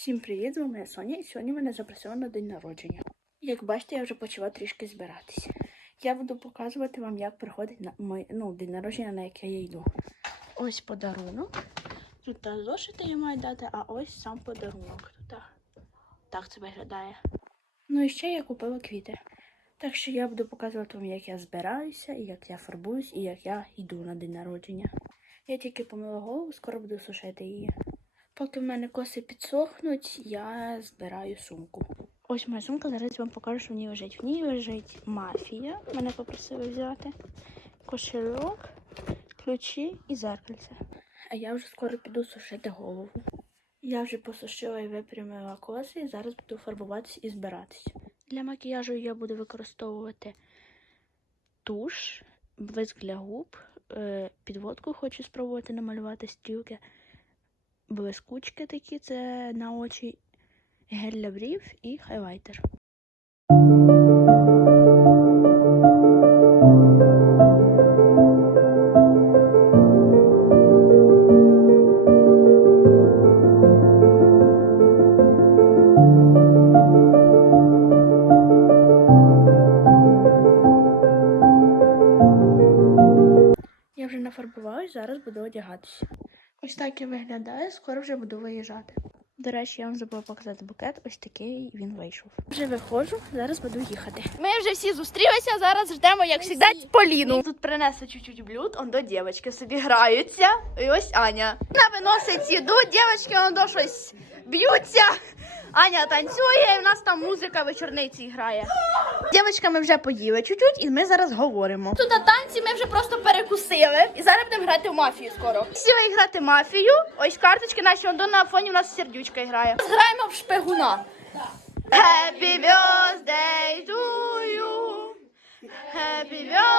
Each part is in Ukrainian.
Всім привіт, з вами Соня, і сьогодні мене запросили на день народження. Як бачите, я вже почала трішки збиратися. Я буду показувати вам, як проходить на мой, ну, день народження, на яке я йду. Ось подарунок. Тут та зошити я маю дати, а ось сам подарунок. Тут та- так це виглядає. Ну і ще я купила квіти. Так що я буду показувати вам, як я збираюся, і як я фарбуюсь, і як я йду на день народження. Я тільки помила голову, скоро буду сушити її. Поки в мене коси підсохнуть, я збираю сумку. Ось моя сумка, зараз вам покажу, що в ній лежить. В ній лежить мафія, мене попросили взяти, кошельок, ключі і зеркальце. А я вже скоро піду сушити голову. Я вже посушила і випрямила коси, і зараз буду фарбуватись і збиратись. Для макіяжу я буду використовувати туш, блиск для губ, е, підводку хочу спробувати намалювати стрілки, блискучки такі, це на очі, гель для брів і хайлайтер. Я вже нафарбувалась, зараз буду одягатися. Ось так і виглядає, скоро вже буду виїжджати. До речі, я вам забула показати букет. Ось такий він вийшов. Вже виходжу, зараз буду їхати. Ми вже всі зустрілися, зараз ждемо, як завжди, Поліну. Тут принесли чуть-чуть блюд, он до дівчатки собі граються. І ось Аня. Вона виносить їду, дівчатки он до щось б'ються. Аня танцює, і в нас там музика вечорниці грає. Дівчатками вже поїли чуть-чуть, і ми зараз говоримо. Тут на танці ми вже просто перекусили. І зараз будемо грати в мафію скоро. Сіли грати мафію. Ось карточки наші до на фоні у нас сердючка грає. Граємо в шпигуна. Happy birthday to you. Happy birthday,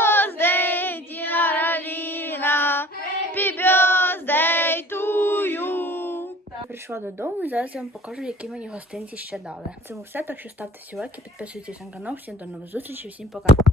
Прийшла додому і зараз я вам покажу, які мені гостинці ще дали. Це все, так що ставте всі лайки, підписуйтесь на канал. Всім до нових зустрічей, всім пока.